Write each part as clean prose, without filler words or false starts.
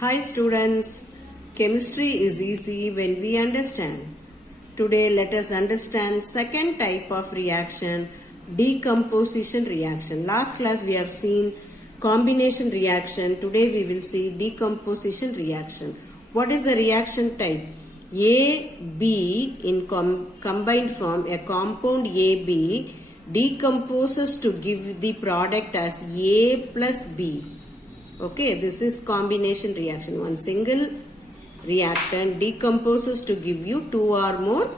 Hi students, chemistry is easy when we understand. Today let us understand second type of reaction, decomposition reaction. Last class we have seen combination reaction. Today we will see decomposition reaction. What is the reaction type? AB in combined form, a compound AB decomposes to give the product as A plus B. Okay, this is combination reaction. One single reactant decomposes to give you two or more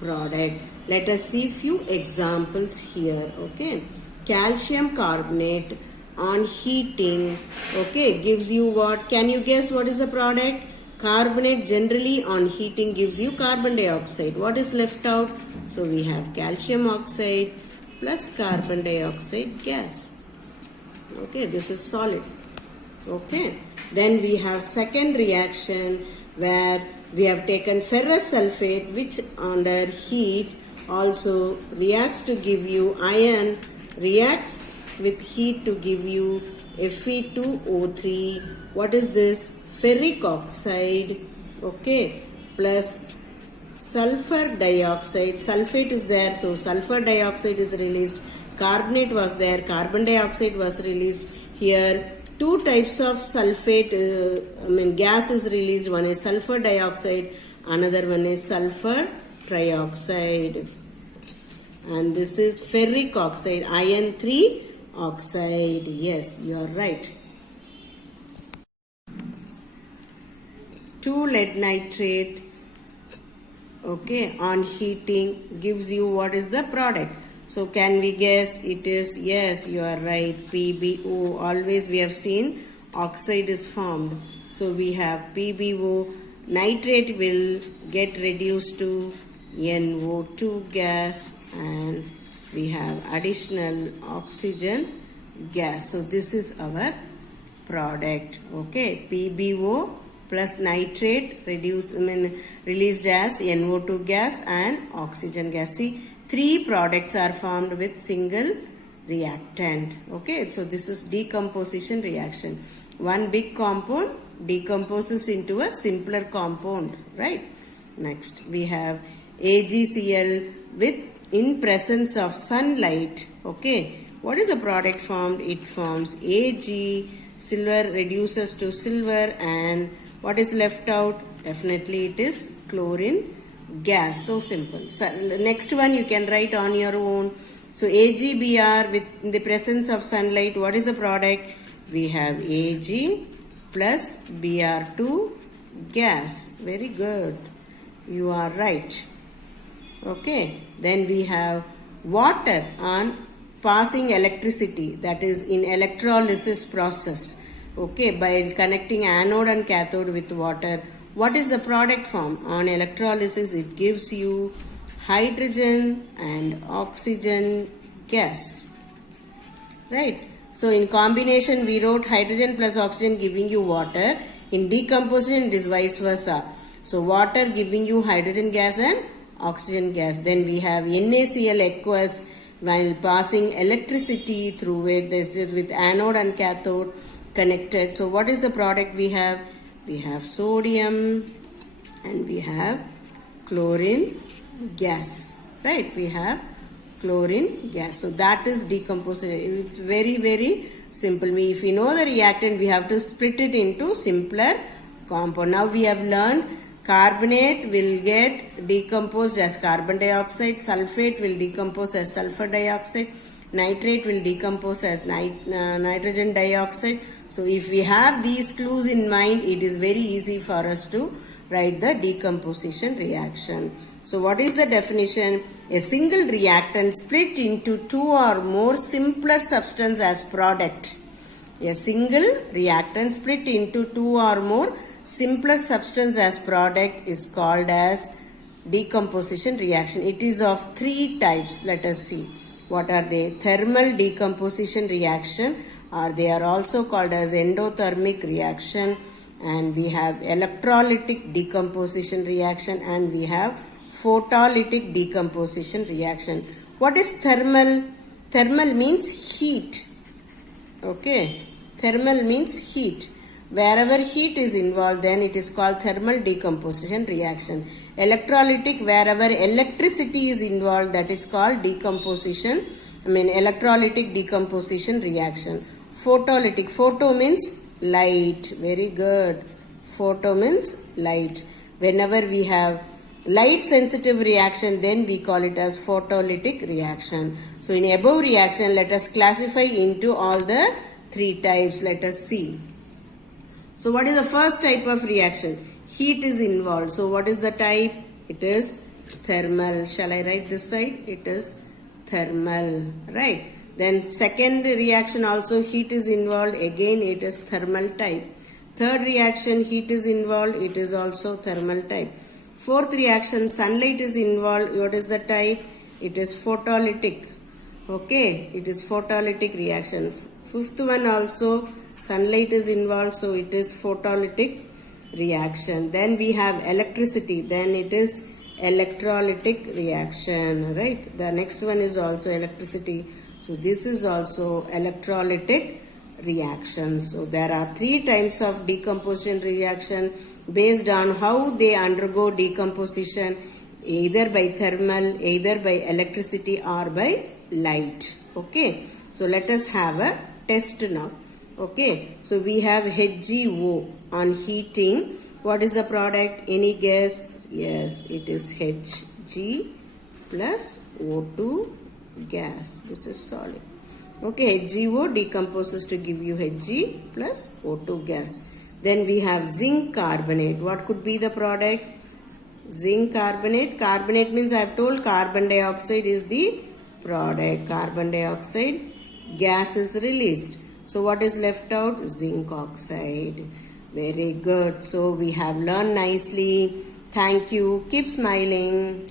product. Let us see few examples here. Okay, calcium carbonate on heating, okay, gives you what? Can you guess what is the product? Carbonate generally on heating gives you carbon dioxide. What is left out? So we have calcium oxide plus carbon dioxide gas. Okay, this is solid. Okay, then we have second reaction where we have taken ferrous sulfate, which under heat also reacts to give you iron, reacts with heat to give you Fe2O3. What is this? Ferric oxide, okay, plus sulfur dioxide. Sulfate is there, so sulfur dioxide is released. Carbonate was there, carbon dioxide was released. Here two types of sulfate, gas is released. One is sulfur dioxide, another one is sulfur trioxide. And this is ferric oxide, iron 3 oxide. Yes, you are right. 2 lead nitrate, okay, on heating gives you what is the product? So can we guess? It is, yes, you are right, PbO. Always we have seen oxide is formed. So we have PbO. Nitrate will get reduced to NO2 gas and we have additional oxygen gas. So this is our product. Okay, PbO plus nitrate released as NO2 gas and oxygen gas. See, three products are formed with single reactant. Okay, so this is decomposition reaction. One big compound decomposes into a simpler compound, right? Next, we have AgCl with in presence of sunlight. Okay, what is the product formed? It forms Ag, silver reduces to silver, and what is left out? Definitely it is chlorine gas. So simple. So next one you can write on your own. So AgBr with in the presence of sunlight, what is the product? We have Ag plus Br2 gas. Very good. You are right. Okay. Then we have water on passing electricity, that is in electrolysis process. Okay, by connecting anode and cathode with water. What is the product form? On electrolysis, it gives you hydrogen and oxygen gas. Right? So in combination, we wrote hydrogen plus oxygen giving you water. In decomposition, it is vice versa. So water giving you hydrogen gas and oxygen gas. Then we have NaCl aqueous while passing electricity through it. This is with anode and cathode connected. So what is the product we have? We have sodium and we have chlorine gas, right? We have chlorine gas. So that is decomposition. It's very, very simple. If we know the reactant, we have to split it into simpler compound. Now we have learned carbonate will get decomposed as carbon dioxide, sulfate will decompose as sulfur dioxide, nitrate will decompose as nitrogen dioxide. So if we have these clues in mind, it is very easy for us to write the decomposition reaction. So what is the definition? A single reactant split into two or more simpler substance as product. A single reactant split into two or more simpler substance as product is called as decomposition reaction. It is of three types. Let us see. What are they? Thermal decomposition reaction, or they are also called as endothermic reaction, and we have electrolytic decomposition reaction, and we have photolytic decomposition reaction. What is thermal? Thermal means heat. Okay, thermal means heat. Wherever heat is involved, then it is called thermal decomposition reaction. Electrolytic, wherever electricity is involved, that is called electrolytic decomposition reaction. Photolytic, photo means light. Very good. Photo means light. Whenever we have light sensitive reaction, then we call it as photolytic reaction. So in above reaction, let us classify into all the three types. Let us see. So what is the first type of reaction? Heat is involved. So what is the type? It is thermal. Shall I write this side? It is thermal. Right. Then second reaction also heat is involved. Again it is thermal type. Third reaction heat is involved. It is also thermal type. Fourth reaction sunlight is involved. What is the type? It is photolytic. Okay. It is photolytic reaction. Fifth one also sunlight is involved, so it is photolytic reaction. Then we have electricity, then it is electrolytic reaction, right? The next one is also electricity, so this is also electrolytic reaction. So there are three types of decomposition reaction based on how they undergo decomposition, either by thermal, either by electricity or by light. Okay, so let us have a test now. Okay, so we have HgO on heating. What is the product? Any guess? Yes, it is Hg plus O2 gas. This is solid. Okay, HgO decomposes to give you Hg plus O2 gas. Then we have zinc carbonate. What could be the product? Zinc carbonate. Carbonate means I have told carbon dioxide is the product. Carbon dioxide gas is released. So what is left out? Zinc oxide. Very good. So we have learned nicely. Thank you. Keep smiling.